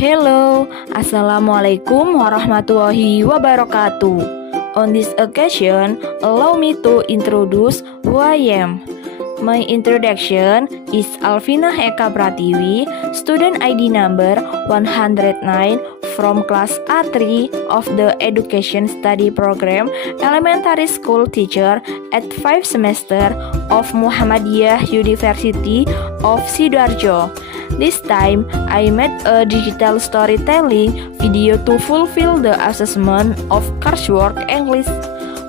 Hello, Assalamualaikum warahmatullahi wabarakatuh. On this occasion, allow me to introduce who I am. My introduction is Alvina Eka Pratiwi, student ID number 109 from class A3 of the Education Study Program Elementary School Teacher at 5 semester of Muhammadiyah University of Sidoarjo. This time, I made a digital storytelling video to fulfill the assessment of coursework English.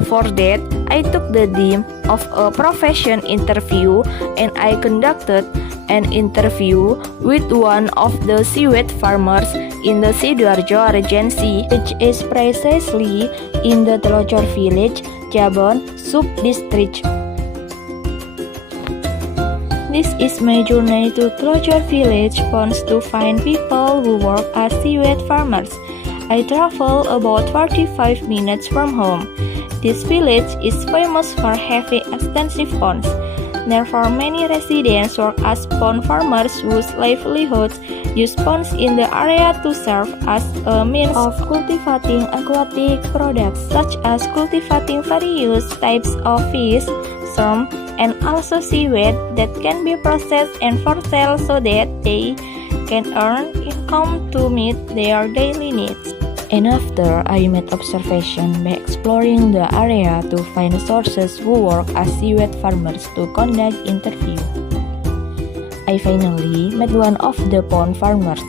For that, I took the theme of a profession interview and I conducted an interview with one of the seaweed farmers in the Sidoarjo Regency, which is precisely in the Telocor village, Jabon, Sub-District. This is my journey to Telocor village ponds to find people who work as seaweed farmers. I travel about 45 minutes from home. This village is famous for having extensive ponds. Therefore, many residents work as pond farmers whose livelihoods use ponds in the area to serve as a means of cultivating aquatic products, such as cultivating various types of fish, shrimp, and also seaweed that can be processed and for sale so that they can earn income to meet their daily needs. And after I made observation by exploring the area to find sources who work as seaweed farmers to conduct interview, I finally met one of the pond farmers,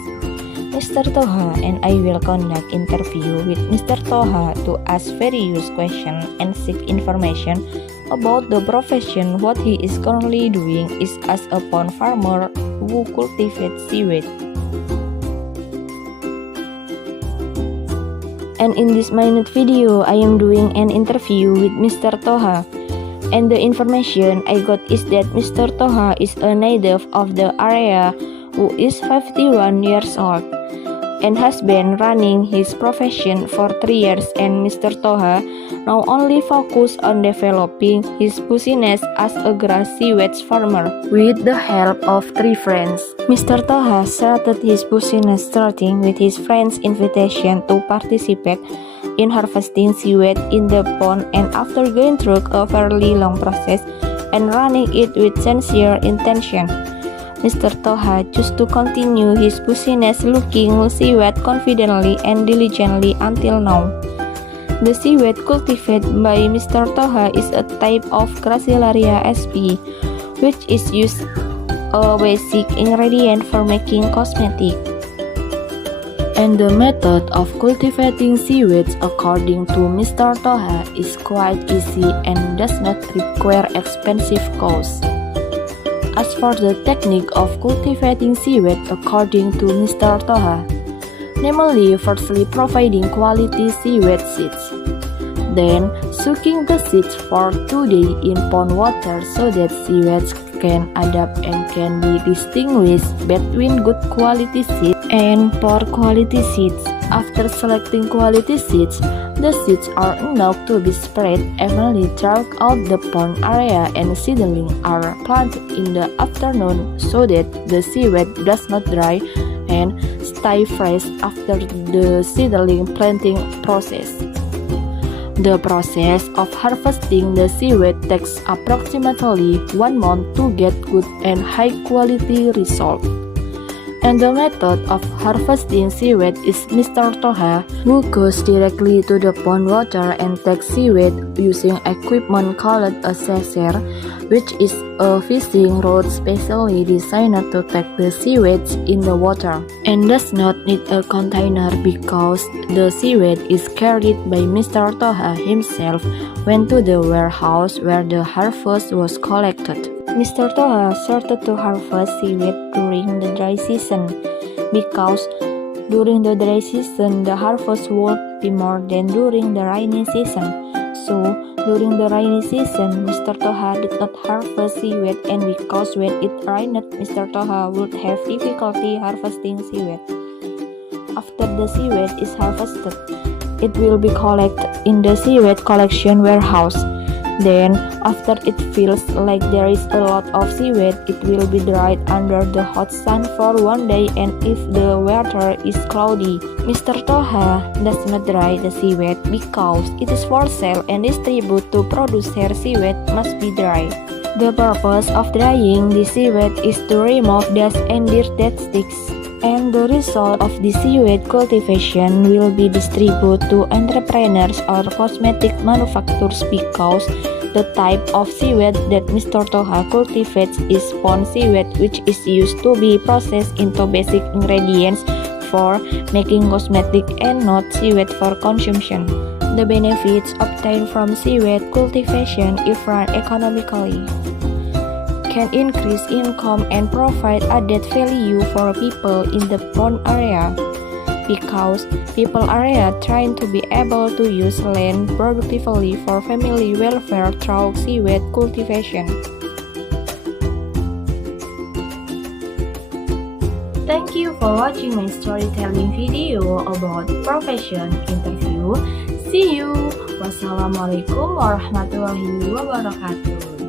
Mr. Toha, and I will conduct interview with Mr. Toha to ask various questions and seek information about the profession. What he is currently doing is as a pond farmer who cultivates seaweed. And in this minute video, I am doing an interview with Mr. Toha. And the information I got is that Mr. Toha is a native of the area who is 51 years old and has been running his profession for 3 years, and Mr. Toha now only focus on developing his business as a grass seaweed farmer with the help of 3 friends. Mr. Toha started his business starting with his friend's invitation to participate in harvesting seaweed in the pond, and after going through a fairly long process and running it with sincere intention, Mr. Toha chose to continue his business looking seaweed confidently and diligently until now. The seaweed cultivated by Mr. Toha is a type of Gracilaria sp, which is used a basic ingredient for making cosmetics. And the method of cultivating seaweeds according to Mr. Toha is quite easy and does not require expensive costs. As for the technique of cultivating seaweed according to Mr. Toha, namely firstly providing quality seaweed seeds, then soaking the seeds for 2 days in pond water so that seaweeds can adapt and can be distinguished between good quality seeds and poor quality seeds. After selecting quality seeds, the seeds are enough to be spread evenly throughout the pond area, and seedlings are planted in the afternoon so that the seaweed does not dry and stay fresh after the seedling planting process. The process of harvesting the seaweed takes approximately 1 month to get good and high quality results. And the method of harvesting seaweed is Mr. Toha, who goes directly to the pond water and takes seaweed using equipment called a seizer, which is a fishing rod specially designed to take the seaweeds in the water, and does not need a container because the seaweed is carried by Mr. Toha himself when to the warehouse where the harvest was collected. Mr. Toha started to harvest seaweed during the dry season because during the dry season the harvest would be more than during the rainy season. So during the rainy season, Mr. Toha did not harvest seaweed, and because when it rained, Mr. Toha would have difficulty harvesting seaweed. After the seaweed is harvested, it will be collected in the seaweed collection warehouse. Then, after it feels like there is a lot of seaweed, it will be dried under the hot sun for 1 day, and if the weather is cloudy, Mr. Toha does not dry the seaweed because it is for sale and distribute to producer seaweed must be dry. The purpose of drying the seaweed is to remove dust and dirt that sticks, and the result of the seaweed cultivation will be distributed to entrepreneurs or cosmetic manufacturers because the type of seaweed that Mr. Toha cultivates is pond seaweed, which is used to be processed into basic ingredients for making cosmetic and not seaweed for consumption. The benefits obtained from seaweed cultivation, if run economically, can increase income and provide added value for people in the pond area, because people are trying to be able to use land productively for family welfare through seaweed cultivation. Thank you for watching my storytelling video about profession interview. See you. Wassalamualaikum warahmatullahi wabarakatuh.